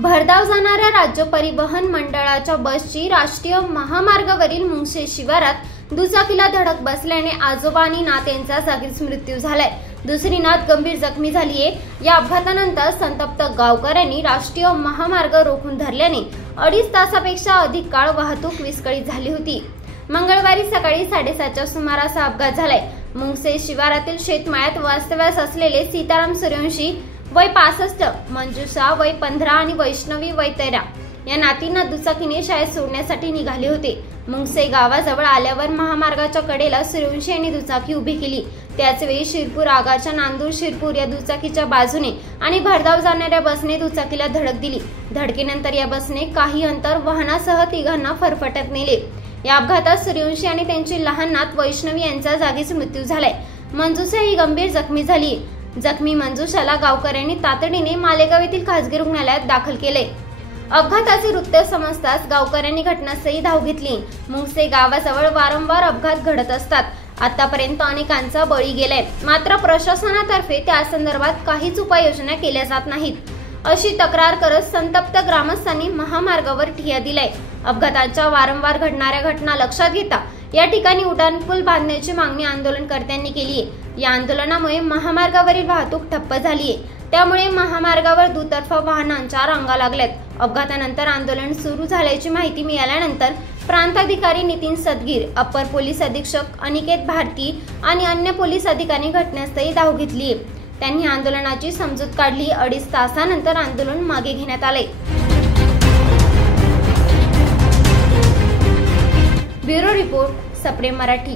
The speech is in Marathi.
भरधाव जाणाऱ्या राज्य परिवहन मंडळाच्या बसची राष्ट्रीय महामार्गावरील मुंगसे शिवारात दुचाकीला धडक बसल्याने आजोबा आणि नात यांचा जागीच मृत्यू झालाय। दुसरी नात गंभीर जखमी झालीये। या अपघातानंतर संतप्त गावकऱ्यांनी राष्ट्रीय महामार्ग रोखून धरल्याने 2.5 तासापेक्षा अधिक काळ वाहतूक विस्कळीत झाली होती। मंगळवारी सकाळी 7:30च्या सुमारास अपघात झालाय। मुंगसे शिवारातील शेतमाळ्यात वास्तव्यास असलेले सीताराम सूर्यवंशी वय 65, मंजुषा वय 15 आणि वैष्णवी वय 13 या नातींना दुचाकीने शाळेत सोडण्यासाठी निघाले होते। मुंगसे गावाजवळ आल्यावर महामार्गाच्या कडेला सूर्यवंशी यांनी दुचाकी उभी केली। त्याचवेळी शिरपूर आगाच्या नांदूर शिरपूर या दुचाकीच्या बाजूने आणि भरधाव जाणाऱ्या बसने दुचाकीला धडक दिली। धडकेनंतर या बसने काही अंतर वाहनासह तिघांना फरफटत नेले। या अपघातात सूर्यवंशी आणि त्यांची लहान नात वैष्णवी यांचा जागीच मृत्यू झालाय। मंजुषा ही गंभीर जखमी झाली। जखमी मंजुषाला गावकऱ्यांनी तातडीने मालेगाव येथील खासगी रुग्णालयात दाखल केले। अपघाताचे वृत्त समजताच गावकऱ्यांनी घटनास्थळी धाव घेतली। मुंगसे गावाजवळ वारंवार अपघात घडत असतात। आतापर्यंत अनेकांचा बळी गेलाय, मात्र प्रशासनातर्फे त्या संदर्भात काहीच उपाययोजना केल्या जात नाहीत, अशी तक्रार करत संतप्त ग्रामस्थांनी महामार्गावर ठिय्या दिलाय। अपघाताच्या वारंवार घडणाऱ्या घटना लक्षात घेता या ठिकाणी उड्डाणपूल बांधण्याची मागणी आंदोलनकर्त्यांनी केली आहे। या आंदोलनामुळे महामार्गावरील वाहतूक ठप्प झाली आहे, त्यामुळे महामार्गावर दुतर्फा वाहनांच्या रांगा लागल्यात। अपघातानंतर आंदोलन सुरू झाल्याची माहिती मिळाल्यानंतर प्रांताधिकारी नितीन सदगीर, अप्पर पोलीस अधीक्षक अनिकेत भारती आणि अन्य पोलीस अधिकारी घटनास्थळी धाव घेतली। त्यांनी आंदोलनाची समजूत काढली। 2.5 तासानंतर आंदोलन मागे घेण्यात आले। ब्युरो रिपोर्ट, सप्रेम मराठी।